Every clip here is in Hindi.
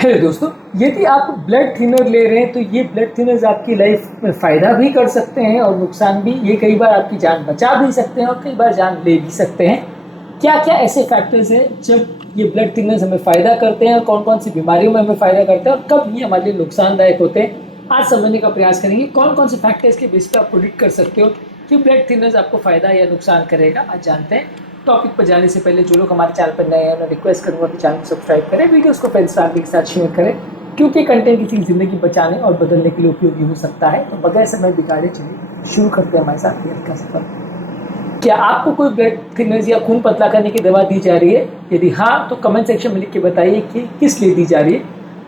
हेलो दोस्तों, यदि आप ब्लड थिनर ले रहे हैं तो ये ब्लड थिनर्स आपकी लाइफ में फ़ायदा भी कर सकते हैं और नुकसान भी। ये कई बार आपकी जान बचा भी सकते हैं और कई बार जान ले भी सकते हैं। क्या क्या ऐसे फैक्टर्स हैं जब ये ब्लड थिनर्स हमें फ़ायदा करते हैं और कौन कौन सी बीमारियों में हमें फ़ायदा करते हैं और कब ये हमारे लिए नुकसानदायक होते हैं, आज समझने का प्रयास करेंगे। कौन कौन से फैक्टर्स के बेस पर आप प्रोडिक्ट कर सकते हो कि ब्लड थिनर्स आपको फ़ायदा या नुकसान करेगा, आज जानते हैं। टॉपिक पर जाने से पहले जो लोग हमारे चैनल पर नए हैं, मैं रिक्वेस्ट करूंगा कि चैनल को सब्सक्राइब करें, वीडियोस को फ्रेंड्स फैमिली के साथ शेयर करें, क्योंकि कंटेंट किसी की ज़िंदगी बचाने और बदलने के लिए उपयोगी हो सकता है। तो बगैर समय बिगाड़े चलिए शुरू करते हैं हमारे साथ ये का सफर। क्या आपको कोई ब्लड थिनर्स या खून पतला करने की दवा दी जा रही है? यदि हाँ, तो कमेंट सेक्शन में लिख के बताइए कि किस लिए दी जा रही है।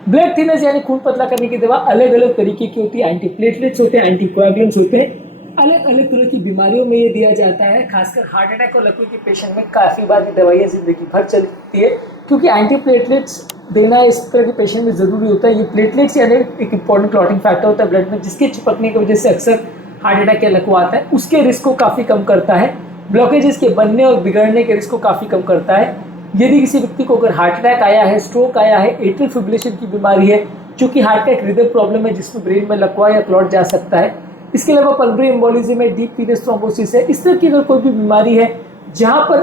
ब्लड थिनर्स यानी खून पतला करने की दवा अलग अलग तरीके की होती है। एंटीप्लेटलेट्स होते हैं, एंटीकोएगुलेंट्स होते हैं। अलग अलग तरह की बीमारियों में ये दिया जाता है। खासकर हार्ट अटैक और लकवे के पेशेंट में काफ़ी बार ये दवाइयाँ जिंदगी भर चलती है, क्योंकि एंटीप्लेटलेट्स देना इस तरह के पेशेंट में ज़रूरी होता है। ये प्लेटलेट्स यानी एक इंपॉर्टेंट क्लॉटिंग फैक्टर होता है ब्लड में, जिसके चिपकने की वजह से अक्सर हार्ट अटैक या लकवा आता है। उसके रिस्क को काफ़ी कम करता है। ब्लॉकेजेस के बनने और बिगड़ने के रिस्क को काफ़ी कम करता है। यदि किसी व्यक्ति को अगर हार्ट अटैक आया है, स्ट्रोक आया है, एट्रियल फिब्रिलेशन की बीमारी है, जो कि हार्ट का एक हृदय प्रॉब्लम है जिसमें ब्रेन में लकवा या क्लॉट जा सकता है, इसके अलावा पल्मोनरी एम्बोलिज्म है, डीप वीनस थ्रोम्बोसिस है, इस तरह की अगर कोई भी बीमारी है जहां पर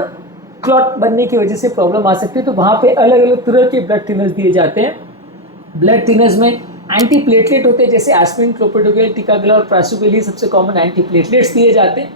क्लॉट बनने की वजह से प्रॉब्लम आ सकती है, तो वहां पे अलग अलग तरह के ब्लड थिनर्स दिए जाते हैं। ब्लड थिनर्स में एंटीप्लेटलेट होते हैं, जैसे एस्पिरिन, क्लोपिडोग्रेल, टिकाग्रेल और प्रासुपेल, ये सबसे कॉमन एंटीप्लेटलेट्स दिए जाते हैं।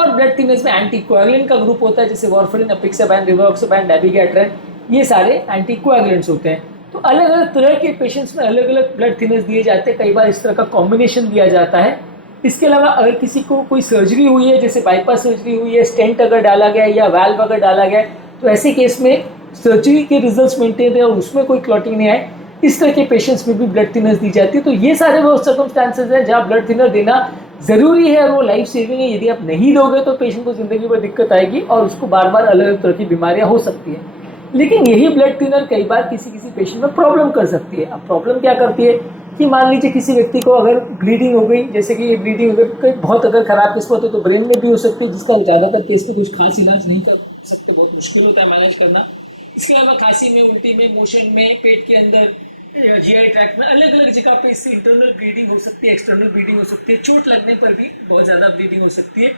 और ब्लड थिनर्स में एंटीकोएगुलेंट का ग्रुप होता है, जैसे वारफरिन, अपिक्साबैन, रिवारोक्साबैन, डैबिगैट्रेन, ये सारे एंटीकोएगुलेंट्स होते हैं। तो अलग अलग तरह के पेशेंट्स में अलग अलग ब्लड थिनर्स दिए जाते हैं। कई बार इस तरह का कॉम्बिनेशन दिया जाता है। इसके अलावा अगर किसी को कोई सर्जरी हुई है, जैसे बाईपास सर्जरी हुई है, स्टेंट अगर डाला गया है या वाल्व अगर डाला गया है, तो ऐसे केस में सर्जरी के रिजल्ट्स मेंटेन है और उसमें कोई क्लॉटिंग नहीं आए, इस तरह के पेशेंट्स में भी ब्लड थिनर्स दी जाती है। तो ये सारे वो सर्कमस्टांसेस हैं जहाँ ब्लड थिनर देना ज़रूरी है और वो लाइफ सेविंग है। यदि आप नहीं दोगे तो पेशेंट को ज़िंदगी भर दिक्कत आएगी और उसको बार बार अलग अलग तरह की बीमारियाँ हो सकती हैं। लेकिन यही ब्लड थिनर कई बार किसी किसी पेशेंट में प्रॉब्लम कर सकती है। अब प्रॉब्लम क्या करती है कि मान लीजिए किसी व्यक्ति को अगर ब्लीडिंग हो गई, जैसे कि ये ब्लीडिंग हो गई बहुत अगर खराब किस्मत है तो ब्रेन में भी हो सकती है, जिसका ज़्यादातर केस में कुछ खास इलाज नहीं कर सकते, बहुत मुश्किल होता है मैनेज करना। इसके अलावा खांसी में, उल्टी में, मोशन में, पेट के अंदर, जीआई ट्रैक्ट में अलग अलग जगह पे इससे इंटरनल ब्लीडिंग हो सकती है, एक्सटर्नल ब्लीडिंग हो सकती है, चोट लगने पर भी बहुत ज़्यादा ब्लीडिंग हो सकती है।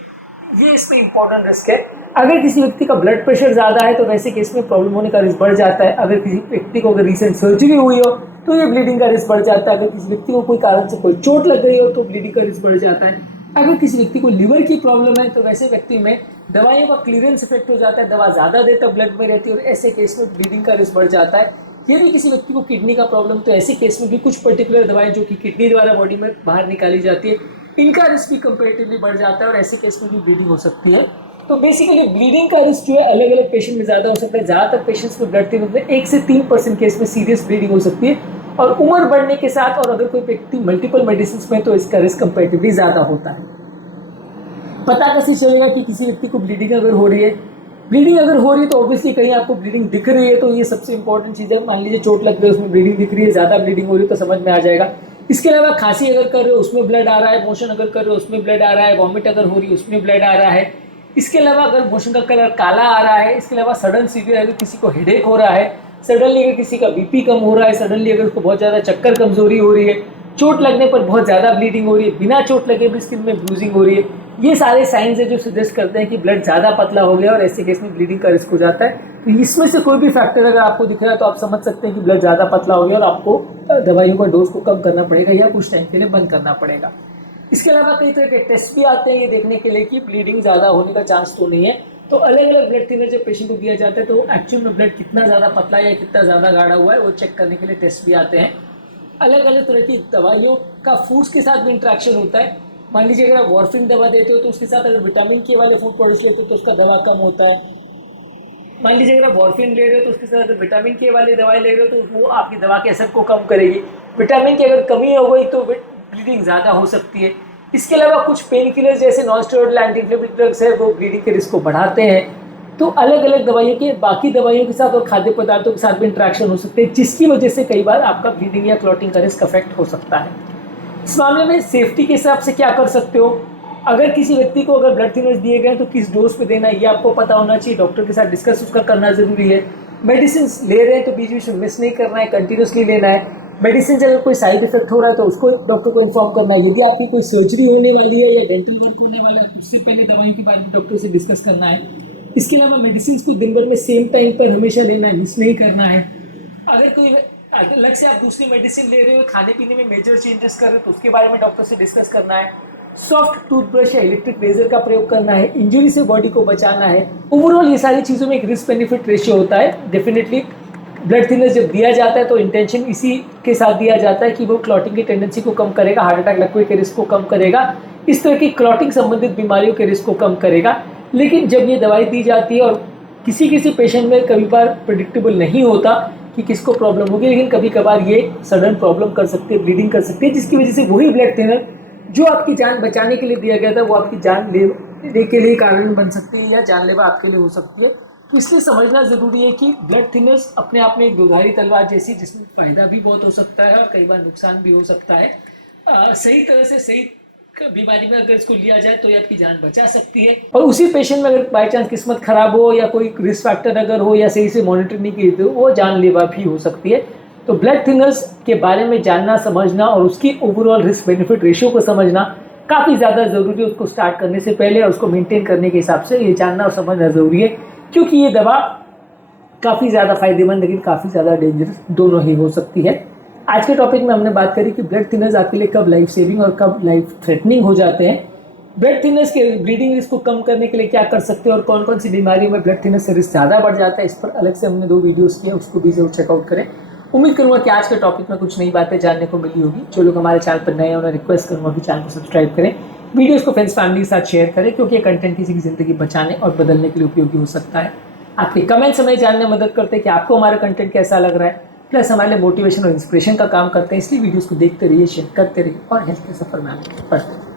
ये इसमें इंपॉर्टेंट रिस्क है। अगर किसी व्यक्ति का ब्लड प्रेशर ज़्यादा है तो वैसे केस में प्रॉब्लम होने का रिस्क बढ़ जाता है। अगर किसी व्यक्ति को अगर रिसेंट सर्जरी हुई हो तो ये ब्लीडिंग का रिस्क बढ़ जाता है। अगर किसी व्यक्ति को कोई कारण से कोई चोट लग गई हो तो ब्लीडिंग का रिस्क बढ़ जाता है। अगर किसी व्यक्ति को लीवर की प्रॉब्लम है तो वैसे व्यक्ति में दवाइयों का क्लियरेंस इफेक्ट हो जाता है, दवा ज़्यादा देर तक ब्लड में रहती है और ऐसे केस में ब्लीडिंग का रिस्क बढ़ जाता है। यदि किसी व्यक्ति को किडनी का प्रॉब्लम, तो ऐसे केस में भी कुछ पर्टिकुलर दवाएं जो कि किडनी द्वारा बॉडी में बाहर निकाली जाती है, इनका रिस्क भी कंपेरेटिवली बढ़ जाता है और ऐसे केस में भी ब्लीडिंग हो सकती है। तो बेसिकली ब्लीडिंग का रिस्क जो है अलग अलग पेशेंट में ज़्यादा हो सकता है। ज़्यादातर पेशेंट्स में ब्लड थिनर में 1 से 3% केस में सीरियस ब्लीडिंग हो सकती है और उम्र बढ़ने के साथ और अगर कोई व्यक्ति मल्टीपल मेडिसिन में तो इसका रिस्क कंपेरेटिवली ज़्यादा होता है। पता कैसे चलेगा कि किसी व्यक्ति को ब्लीडिंग अगर हो रही है? ब्लीडिंग अगर हो रही है तो ऑब्वियसली कहीं आपको ब्लीडिंग दिख रही है, तो ये सबसे इंपॉर्टेंट चीज़ है। मान लीजिए चोट लग गई, उसमें ब्लीडिंग दिख रही है, ज़्यादा ब्लीडिंग हो रही है तो समझ में आ जाएगा। इसके अलावा खांसी अगर कर रहे हो उसमें ब्लड आ रहा है, मोशन अगर कर रहे हो उसमें ब्लड आ रहा है, वॉमिट अगर हो रही है उसमें ब्लड आ रहा है। इसके अलावा अगर मोशन का कलर काला आ रहा है, इसके अलावा सडन सीवियर अगर किसी को हेडेक हो रहा है, सडनली अगर किसी का बीपी कम हो रहा है, सडनली अगर उसको बहुत ज़्यादा चक्कर, कमजोरी हो रही है, चोट लगने पर बहुत ज़्यादा ब्लीडिंग हो रही है, बिना चोट लगे भी स्किन में ब्रूजिंग हो रही है, ये सारे साइंस है जो सजेस्ट करते हैं कि ब्लड ज़्यादा पतला हो गया और ऐसे केस में ब्लीडिंग का रिस्क हो जाता है। तो इसमें से कोई भी फैक्टर अगर आपको दिख रहा है तो आप समझ सकते हैं कि ब्लड ज़्यादा पतला हो गया और आपको दवाइयों का डोज को कम करना पड़ेगा या कुछ टाइम के लिए बंद करना पड़ेगा। इसके अलावा कई तरह के टेस्ट भी आते हैं ये देखने के लिए कि ब्लीडिंग ज़्यादा होने का चांस तो नहीं है। तो अलग अलग ब्लड थिनर जब पेशेंट को दिया जाता है तो एक्चुअल में ब्लड कितना ज़्यादा पतला या कितना ज़्यादा गाढ़ा हुआ है वो चेक करने के लिए टेस्ट भी आते हैं। अलग अलग तरह की दवाइयों का फूड्स के साथ भी इंट्रैक्शन होता है। मान लीजिए अगर आप वार्फिन दवा देते हो तो उसके साथ अगर विटामिन के वाले फूड प्रोडक्ट्स लेते हो तो उसका दवा कम होता है। मान लीजिए अगर आप वार्फिन ले रहे हो तो उसके साथ अगर विटामिन के वाली दवाई ले रहे हो तो वो आपकी दवा के असर को कम करेगी। विटामिन की अगर कमी हो गई तो ब्लीडिंग ज़्यादा हो सकती है। इसके अलावा कुछ पेन किलर्स जैसे non steroidal anti inflammatory drugs है वो ब्लीडिंग के रिस्क को बढ़ाते हैं। तो अलग अलग दवाइयों के बाकी दवाइयों के साथ और खाद्य पदार्थों के साथ भी इंट्रैक्शन हो सकते हैं, जिसकी वजह से कई बार आपका ब्लीडिंग या क्लॉटिंग का रिस्क अफेक्ट हो सकता है। इस मामले में सेफ्टी के हिसाब से क्या कर सकते हो? अगर किसी व्यक्ति को अगर ब्लड थिनर्स दिए गए तो किस डोज पे देना है ये आपको पता होना चाहिए, डॉक्टर के साथ डिस्कस उसका करना जरूरी है। मेडिसिन ले रहे हैं तो बीच बीच में मिस नहीं करना है, कंटिन्यूसली लेना है। मेडिसिन से अगर कोई साइड इफेक्ट हो रहा है तो उसको डॉक्टर को इन्फॉर्म करना है। यदि आपकी कोई सर्जरी होने वाली है या डेंटल वर्क होने वाला है तो उससे पहले दवाई के बारे में डॉक्टर से डिस्कस करना है। इसके अलावा मेडिसिन को दिन भर में सेम टाइम पर हमेशा लेना है, मिस नहीं करना है। अगर कोई अलग से आप दूसरी मेडिसिन ले रहे हो, खाने पीने में मेजर चेंजेस कर रहे हो तो उसके बारे में डॉक्टर से डिस्कस करना है। सॉफ्ट टूथब्रश या इलेक्ट्रिक रेजर का प्रयोग करना है, इंजरी से बॉडी को बचाना है। ओवरऑल ये सारी चीज़ों में एक रिस्क बेनिफिट रेशियो होता है। डेफिनेटली ब्लड थिनर जब दिया जाता है तो इंटेंशन इसी के साथ दिया जाता है कि वो क्लॉटिंग की टेंडेंसी को कम करेगा, हार्ट अटैक लगने के रिस्क को कम करेगा, इस तरह की क्लॉटिंग संबंधित बीमारियों के रिस्क को कम करेगा। लेकिन जब ये दवाई दी जाती है और किसी किसी पेशेंट में कभी बार प्रेडिक्टेबल नहीं होता कि किसको प्रॉब्लम होगी, लेकिन कभी कभार ये सडन प्रॉब्लम कर सकती है, ब्लीडिंग कर सकती है, जिसकी वजह से वही ब्लड थिनर जो आपकी जान बचाने के लिए दिया गया था वो आपकी जान लेने के लिए कारण बन सकती है या जानलेवा आपके लिए हो सकती है। तो इसलिए समझना ज़रूरी है कि ब्लड थिनर्स अपने आप में एक दोधारी तलवार जैसी, जिसमें फ़ायदा भी बहुत हो सकता है और कई बार नुकसान भी हो सकता है। सही तरह से सही बीमारी में अगर इसको लिया जाए तो ये आपकी जान बचा सकती है। और उसी पेशेंट में अगर बाई चांस किस्मत खराब हो या कोई रिस्क फैक्टर अगर हो या सही से मॉनिटर नहीं की तो वो जानलेवा भी हो सकती है। तो ब्लड थिनर्स के बारे में जानना, समझना और उसकी ओवरऑल रिस्क बेनिफिट रेशियो को समझना काफ़ी ज़्यादा ज़रूरी है। उसको स्टार्ट करने से पहले और उसको मेंटेन करने के हिसाब से ये जानना और समझना ज़रूरी है, क्योंकि ये दवा काफ़ी ज़्यादा फायदेमंद लेकिन काफ़ी ज़्यादा डेंजरस दोनों ही हो सकती है। आज के टॉपिक में हमने बात करी कि ब्लड थिनर्स आपके लिए कब लाइफ सेविंग और कब लाइफ थ्रेटनिंग हो जाते हैं। ब्लड थिनर्स के ब्लीडिंग रिस्क को कम करने के लिए क्या कर सकते हैं और कौन कौन सी बीमारियों में ब्लड थिनर्स से रिस्क ज़्यादा बढ़ जाता है, इस पर अलग से हमने 2 वीडियोस किए, उसको भी जरूर चेकआउट करें। उम्मीद करूँगा कि आज के टॉपिक में कुछ नई बातें जानने को मिली होगी। जो लोग हमारे चैनल पर नए हैं उन्हें रिक्वेस्ट करूँगा कि चैनल को सब्सक्राइब करें, वीडियोस को फ्रेंड्स फैमिली के साथ शेयर करें, क्योंकि ये कंटेंट किसी की ज़िंदगी बचाने और बदलने के लिए उपयोगी हो सकता है। आपके कमेंट्स हमें जानने में मदद करते हैं कि आपको हमारा कंटेंट कैसा लग रहा है, प्लस हमारे लिए मोटिवेशन और इंस्पिरेशन का काम करते हैं। इसलिए वीडियोस को देखते रहिए, शेयर करते रहिए और हेल्थ के सफर में आगे बढ़ते रहिए।